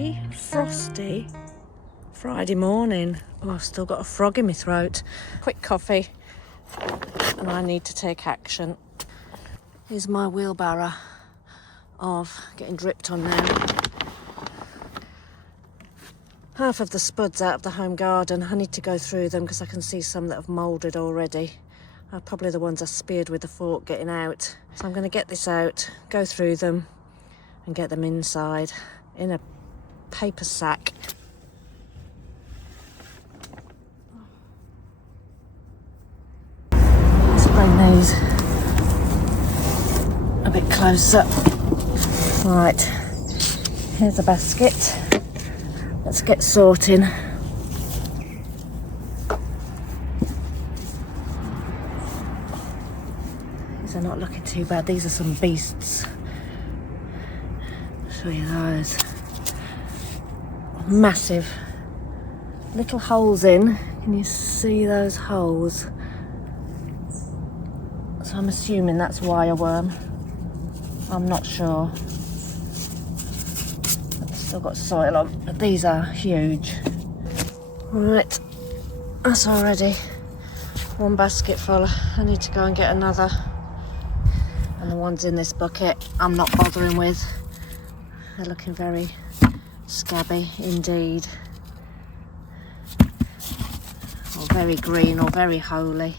chilly, frosty Friday morning. Oh, I've still got a frog in my throat. Quick coffee, and I need to take action. Here's my wheelbarrow of getting dripped on now. Half of the spuds out of the home garden. I need to go through them because I can see some that have moulded already. Probably the ones I speared with the fork getting out. So I'm going to get this out, go through them and get them inside in a paper sack. Let's bring these a bit closer. Right, here's a basket. Let's get sorting. These are not looking too bad. These are some beasts. I'll show you those. Massive. Little holes in. Can you see those holes? So I'm assuming that's wireworm. I'm not sure. Still got soil on, but these are huge. Right, that's already one basket full. I need to go and get another. And the ones in this bucket I'm not bothering with. They're looking very scabby indeed. Or very green or very holy.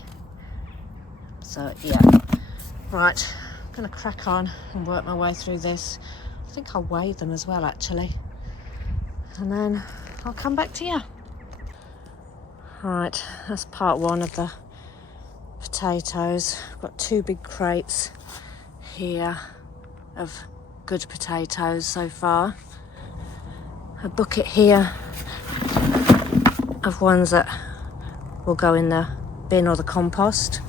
So yeah. Right, I'm gonna crack on and work my way through this. I think I'll weigh them as well actually, and then I'll come back to you. Right, that's part one of the potatoes. I've got 2 big crates here of good potatoes so far. A bucket here of ones that will go in the bin or the compost.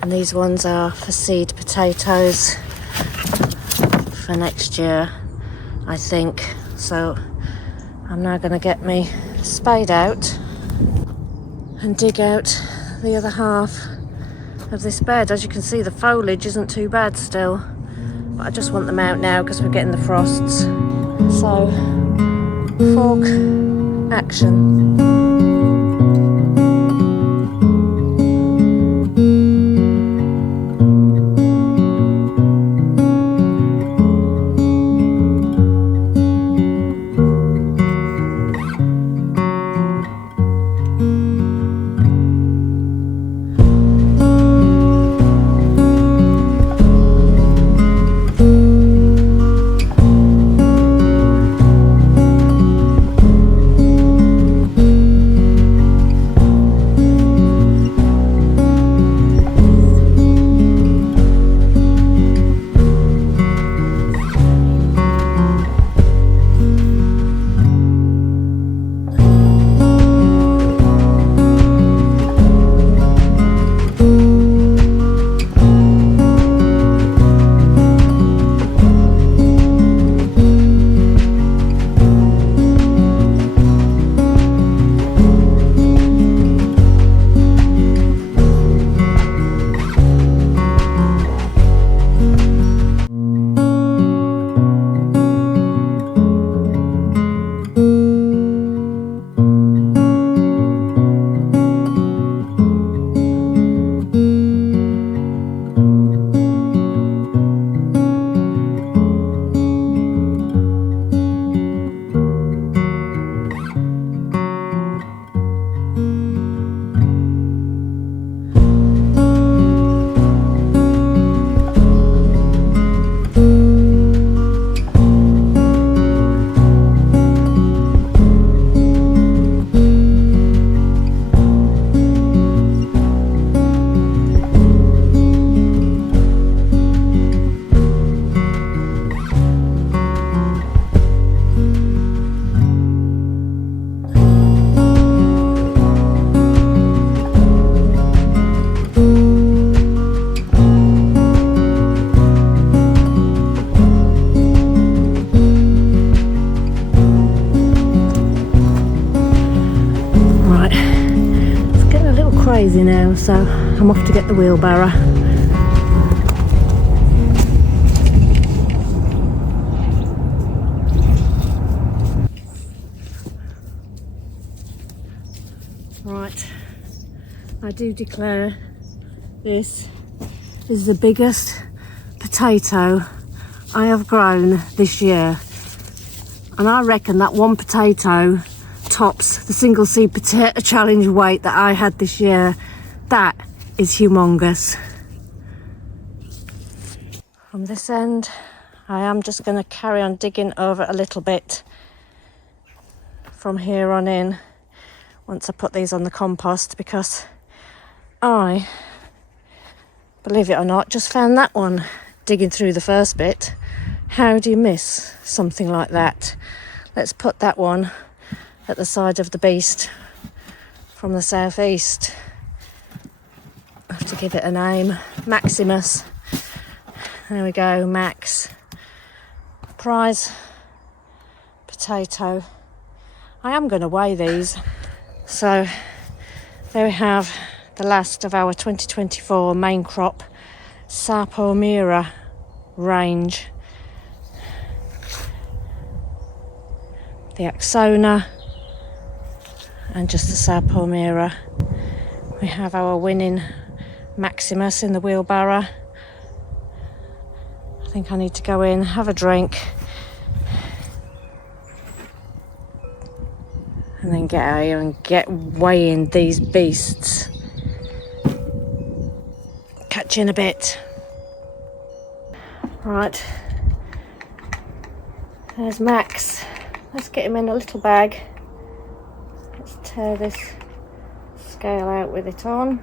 And these ones are for seed potatoes for next year, I think. So I'm now going to get me spade out and dig out the other half of this bed. As you can see, the foliage isn't too bad still, but I just want them out now because we're getting the frosts. So fork action. crazy now, so I'm off to get the wheelbarrow. Right, I do declare this is the biggest potato I have grown this year, and I reckon that one potato tops the single seed potato challenge weight that I had this year. That is humongous. From this end, I am just going to carry on digging over a little bit from here on in once I put these on the compost, because I, believe it or not, just found that one digging through the first bit. How do you miss something like that? Let's put that one at the side of the beast from the southeast. I have to give it a name. Maximus. There we go, Max. Prize potato. I am going to weigh these. So there we have the last of our 2024 main crop Sapomira range. The Axona and just the Sapomira. We have our winning Maximus in the wheelbarrow. I think I need to go in, have a drink, and then get out here and get weighing these beasts. Catch you in a bit. Right, there's Max. Let's get him in a little bag. Let's tear this scale out with it on.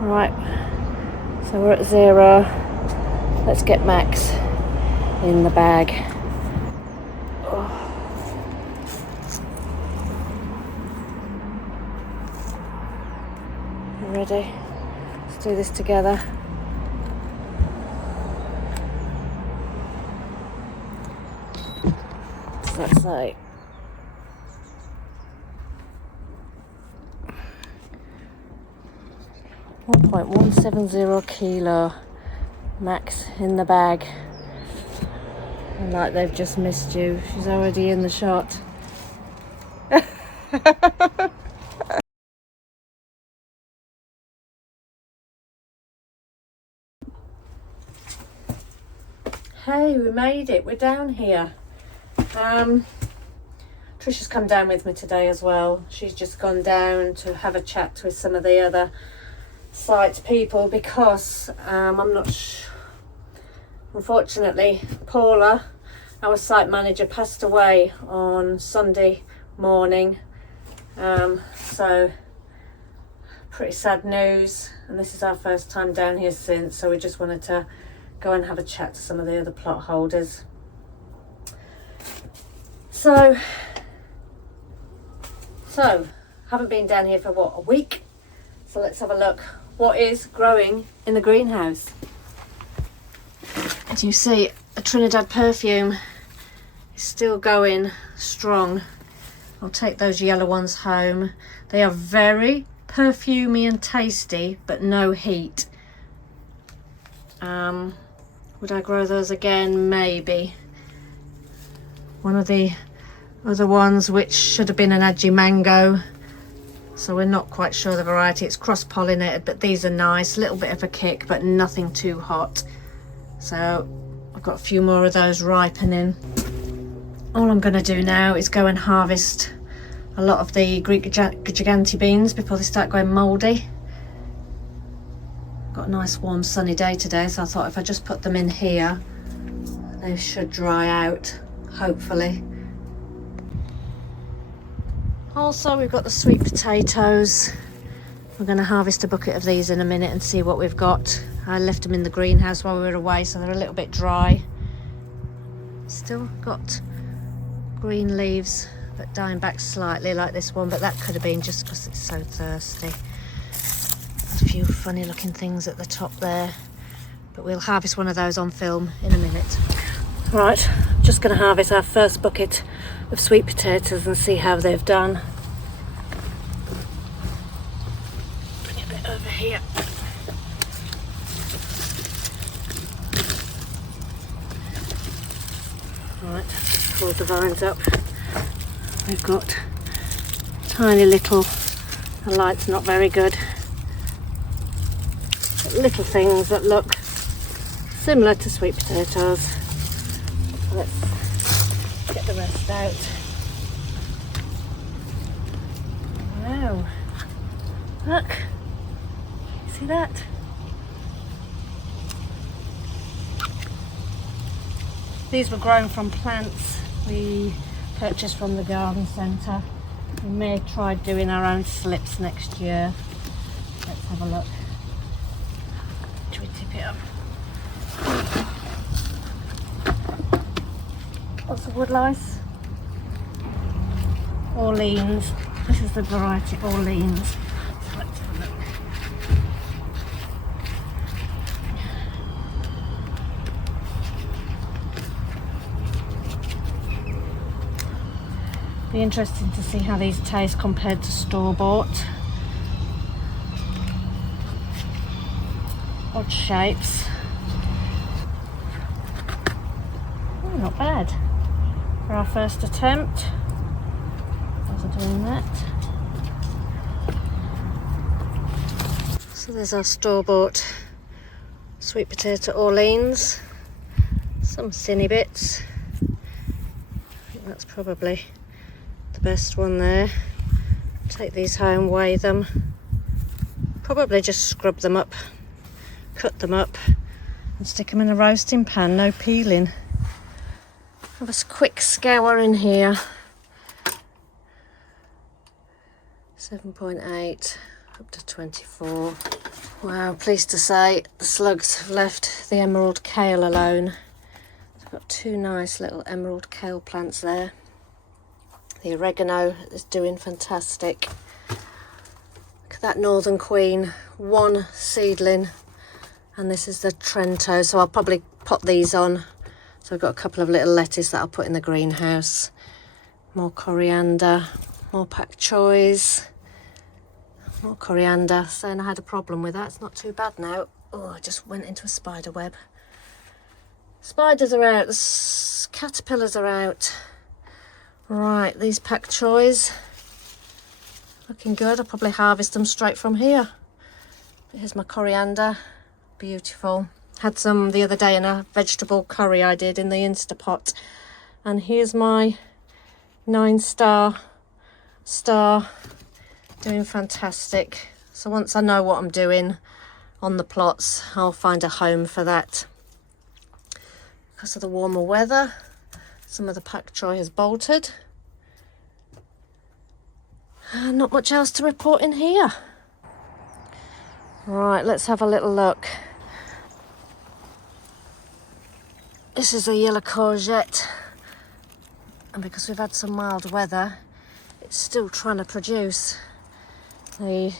Right, so we're at 0. Let's get Max in the bag. Oh. You ready? Let's do this together. What's that say? .170 kilo. Max in the bag. And like they've just missed you. She's already in the shot. Hey, we made it. We're down here. Trisha's come down with me today as well. She's just gone down to have a chat with some of the other site people, because I'm not unfortunately Paula, our site manager, passed away on Sunday morning, so pretty sad news, and this is our first time down here since, so we just wanted to go and have a chat to some of the other plot holders. So haven't been down here for what, a week? So let's have a look what is growing in the greenhouse. As you see, a Trinidad perfume is still going strong. I'll take those yellow ones home. They are very perfumey and tasty, but no heat. Would I grow those again? Maybe. One of the other ones, which should have been an Adji mango, so we're not quite sure the variety. It's cross-pollinated, but these are nice. A little bit of a kick, but nothing too hot. So I've got a few more of those ripening. All I'm going to do now is go and harvest a lot of the Greek gigante beans before they start going mouldy. Got a nice warm sunny day today, so I thought if I just put them in here, they should dry out, hopefully. Also, we've got the sweet potatoes. We're going to harvest a bucket of these in a minute and see what we've got. I left them in the greenhouse while we were away, so they're a little bit dry. Still got green leaves, but dying back slightly like this one, but that could have been just because it's so thirsty. There's a few funny looking things at the top there, but we'll harvest one of those on film in a minute. Right, just going to harvest our first bucket of sweet potatoes and see how they've done. Bring a bit over here. Right, pour pulled the vines up. We've got tiny little, the light's not very good, but little things that look similar to sweet potatoes. So let's get the rest out. Wow, look, see that? These were grown from plants we purchased from the garden centre. We may try doing our own slips next year. Let's have a look. Should we tip it up? Lots of wood lice. Orleans. This is the variety Orleans. So let's have a look. Be interesting to see how these taste compared to store-bought. Odd shapes. Oh, not bad for our first attempt. How's it doing that? So there's our store-bought sweet potato Orleans. Some thinny bits. I think that's probably the best one there. Take these home, weigh them, probably just scrub them up, cut them up and stick them in a roasting pan, no peeling. Have a quick scour in here. 7.8 up to 24. Wow, pleased to say the slugs have left the emerald kale alone. So I've got two nice little emerald kale plants there. The oregano is doing fantastic. Look at that Northern Queen, one seedling, and this is the Trento, so I'll probably pot these on. So I've got a couple of little lettuce that I'll put in the greenhouse. More coriander, more pak choys, more coriander. Saying I had a problem with that, it's not too bad now. Oh, I just went into a spider web. Spiders are out, the caterpillars are out. Right, these pak choys, looking good. I'll probably harvest them straight from here. Here's my coriander, beautiful. Had some the other day in a vegetable curry I did in the Instapot. And here's my 9-star, doing fantastic. So once I know what I'm doing on the plots, I'll find a home for that. Because of the warmer weather, some of the pak choy has bolted. Not much else to report in here. Right, let's have a little look. This is a yellow courgette. And because we've had some mild weather, it's still trying to produce. The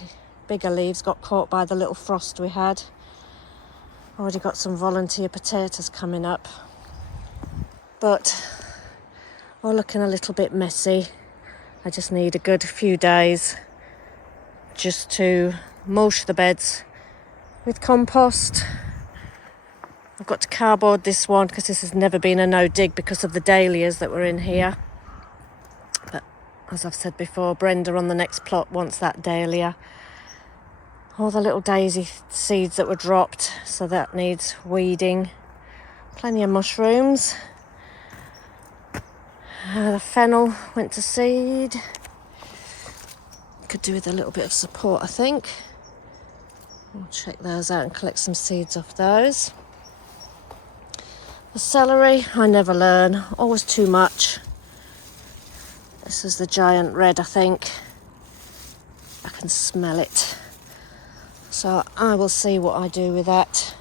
bigger leaves got caught by the little frost we had. Already got some volunteer potatoes coming up. But all looking a little bit messy. I just need a good few days just to mulch the beds with compost. I've got to cardboard this one because this has never been a no dig because of the dahlias that were in here. But as I've said before, Brenda on the next plot wants that dahlia. All the little daisy seeds that were dropped, so that needs weeding. Plenty of mushrooms. The fennel went to seed. Could do with a little bit of support, I think. I'll check those out and collect some seeds off those. The celery, I never learn, always too much. This is the giant red, I think. I can smell it. So I will see what I do with that.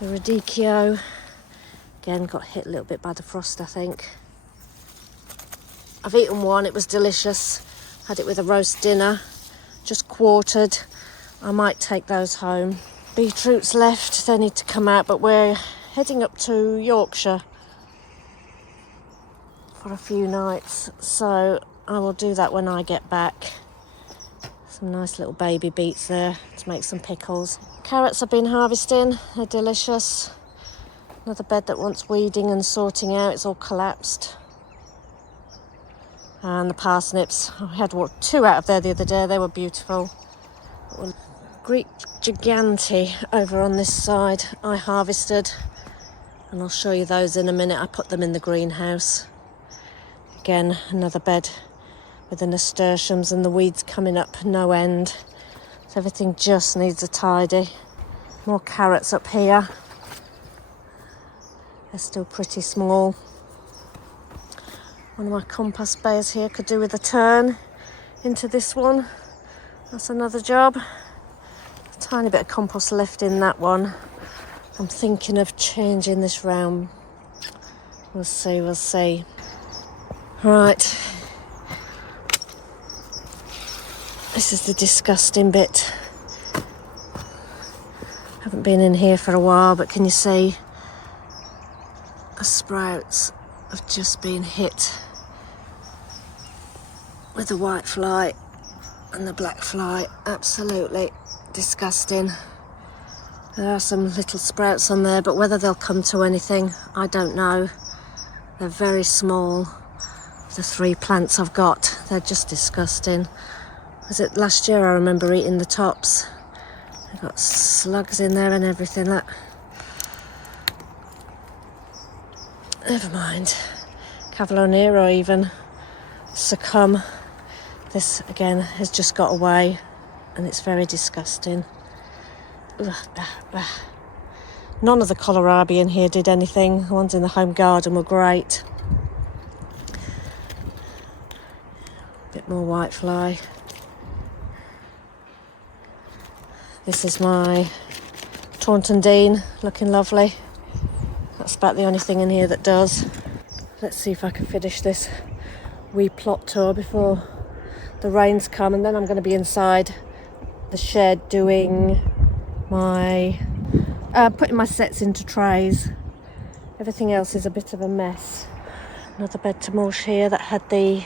The radicchio, again, got hit a little bit by the frost, I think. I've eaten one, it was delicious. Had it with a roast dinner, just quartered. I might take those home. Beetroots left, they need to come out, but we're heading up to Yorkshire for a few nights, so I will do that when I get back. Some nice little baby beets there to make some pickles. Carrots I've been harvesting, they're delicious. Another bed that wants weeding and sorting out, it's all collapsed. And the parsnips, I had 2 out of there the other day. They were beautiful. Greek Gigante over on this side I harvested, and I'll show you those in a minute. I put them in the greenhouse. Again, another bed with the nasturtiums and the weeds coming up no end. So everything just needs a tidy. More carrots up here. They're still pretty small. One of my compost bayers here could do with a turn into this one. That's another job. A tiny bit of compost left in that one. I'm thinking of changing this round. We'll see, we'll see. Right. This is the disgusting bit. Haven't been in here for a while, but can you see the sprouts have just been hit with the white fly and the black fly. Absolutely disgusting. There are some little sprouts on there, but whether they'll come to anything, I don't know. They're very small. The 3 plants I've got, they're just disgusting. Was it last year I remember eating the tops? I've got slugs in there and everything. Look. Never mind. Cavallonero even succumb. This again has just got away, and it's very disgusting. None of the kohlrabi in here did anything. The ones in the home garden were great. Bit more white fly. This is my Taunton Dean, looking lovely. That's about the only thing in here that does. Let's see if I can finish this wee plot tour before the rains come, and then I'm going to be inside the shed doing my putting my sets into trays. Everything else is a bit of a mess. Another bed to mulch here that had the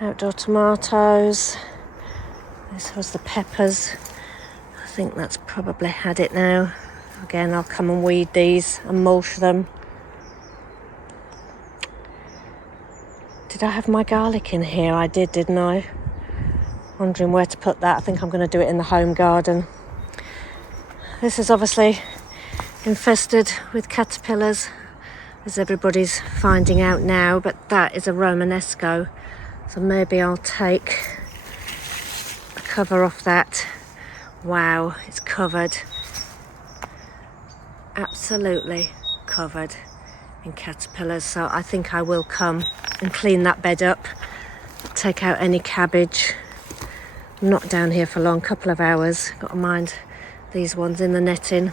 outdoor tomatoes. This was the peppers. I think that's probably had it now. Again, I'll come and weed these and mulch them. Did I have my garlic in here? I did, didn't I? Wondering where to put that. I think I'm going to do it in the home garden. This is obviously infested with caterpillars, as everybody's finding out now, but that is a Romanesco. So maybe I'll take a cover off that. Wow, it's covered. Absolutely covered in caterpillars. So I think I will come and clean that bed up, take out any cabbage. I'm not down here for long, couple of hours. Got to mind these ones in the netting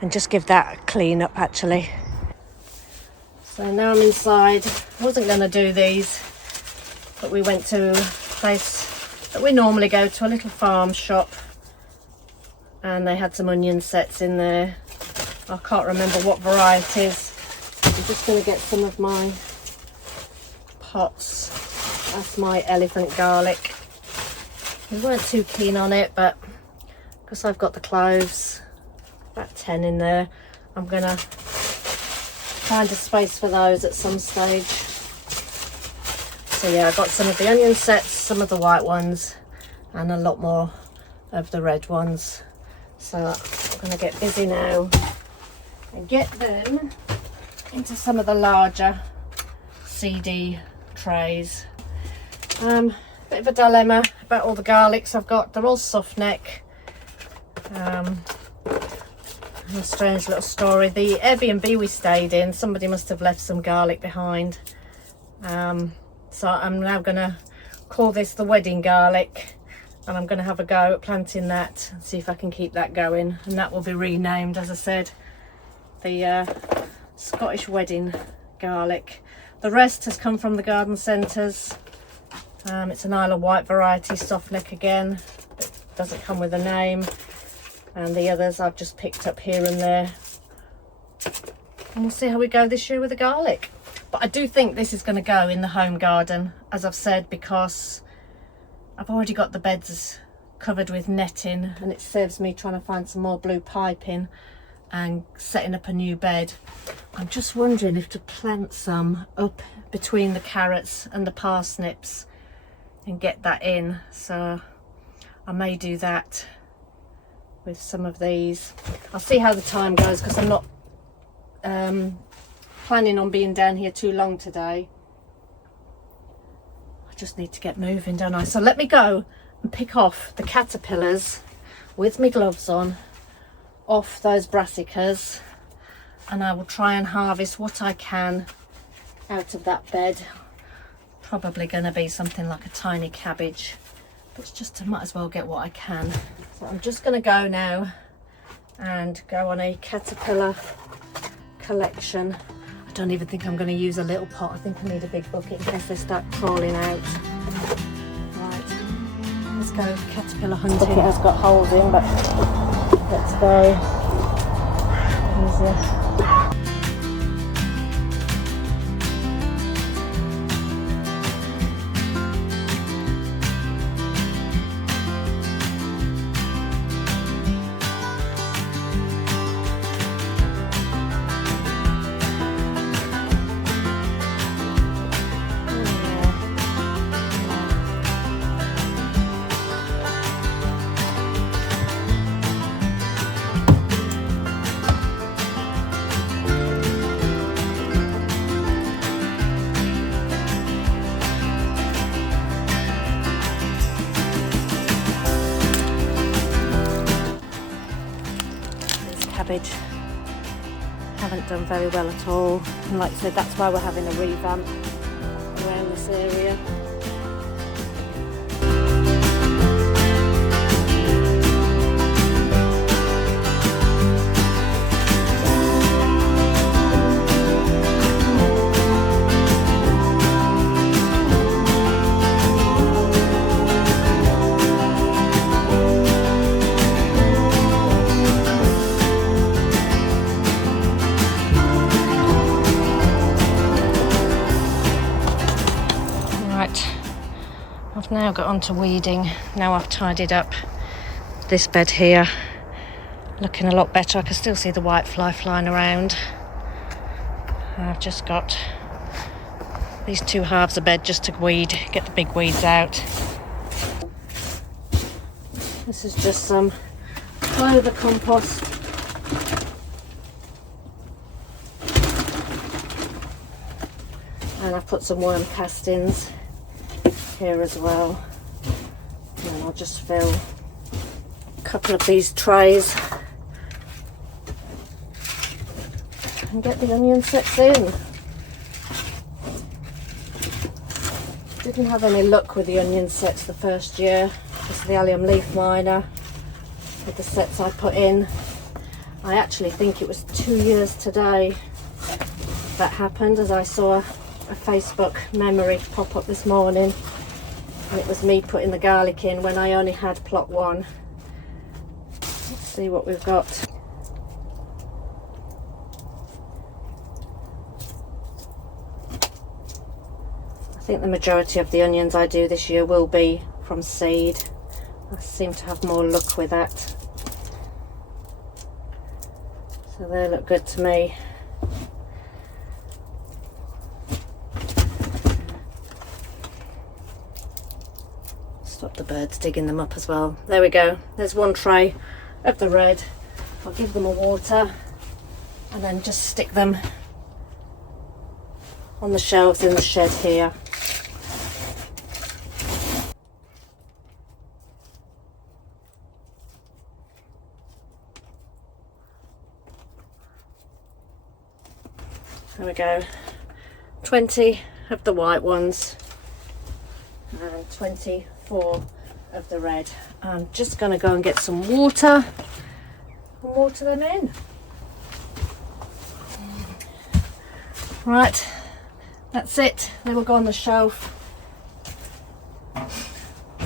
and just give that a clean up actually. So now I'm inside. I wasn't going to do these, but we went to a place that we normally go to, a little farm shop, and they had some onion sets in there. I can't remember what varieties. I'm just going to get some of my pots. That's my elephant garlic. We weren't too keen on it, but because I've got the cloves, about 10 in there, I'm going to find a space for those at some stage. So yeah, I got some of the onion sets, some of the white ones, and a lot more of the red ones. So I'm going to get busy now and get them into some of the larger CD trays. Bit of a dilemma about all the garlics I've got. They're all soft neck. A strange little story. The Airbnb we stayed in, somebody must have left some garlic behind. So I'm now going to call this the wedding garlic, and I'm going to have a go at planting that and see if I can keep that going, and that will be renamed, as I said, the Scottish wedding garlic. The rest has come from the garden centres. It's an Isle of Wight variety, soft neck again. It doesn't come with a name, and the others I've just picked up here and there, and we'll see how we go this year with the garlic. But I do think this is going to go in the home garden, as I've said, because I've already got the beds covered with netting, and it saves me trying to find some more blue piping. and setting up a new bed. I'm just wondering if to plant some up between the carrots and the parsnips and get that in. So I may do that with some of these. I'll see how the time goes, because I'm not planning on being down here too long today. I just need to get moving, don't I? So let me go and pick off the caterpillars with my gloves on off those brassicas, and I will try and harvest what I can out of that bed. Probably going to be something like a tiny cabbage, but it's just, I might as well get what I can. So I'm just going to go now and go on a caterpillar collection. I don't even think I'm going to use a little pot. I think I need a big bucket in case they start crawling out. Right, let's go caterpillar hunting. The bucket has got holes in, but let's go. Easier. Cabbage haven't done very well at all, and like I said, that's why we're having a revamp around this area. I've now got onto weeding. Now I've tidied up this bed here, looking a lot better. I can still see the white fly flying around. I've just got these two halves of bed just to weed, get the big weeds out. This is just some clover compost. And I've put some worm castings here as well, and I'll just fill a couple of these trays and get the onion sets in. Didn't have any luck with the onion sets the first year. This is the allium leaf miner with the sets I put in. I actually think it was 2 years today that happened, as I saw a Facebook memory pop up this morning. And it was me putting the garlic in when I only had plot 1. Let's see what we've got. I think the majority of the onions I do this year will be from seed. I seem to have more luck with that. So they look good to me. Stop the birds digging them up as well. There we go. There's one tray of the red. I'll give them a water and then just stick them on the shelves in the shed here. There we go. 20 of the white ones and 24 of the red. I'm just going to go and get some water and water them in. Right, that's it. They will go on the shelf.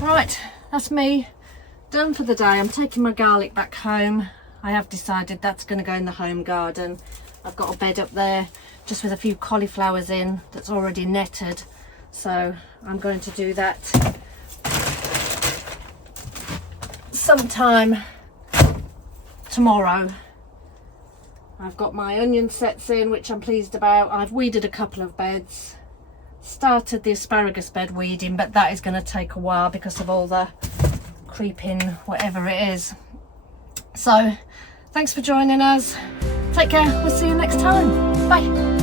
Right, that's me done for the day. I'm taking my garlic back home. I have decided that's going to go in the home garden. I've got a bed up there just with a few cauliflowers in that's already netted, so I'm going to do that sometime tomorrow. I've got my onion sets in, which I'm pleased about. I've weeded a couple of beds, started the asparagus bed weeding, but that is going to take a while because of all the creeping whatever it is. So thanks for joining us. Take care. We'll see you next time. Bye.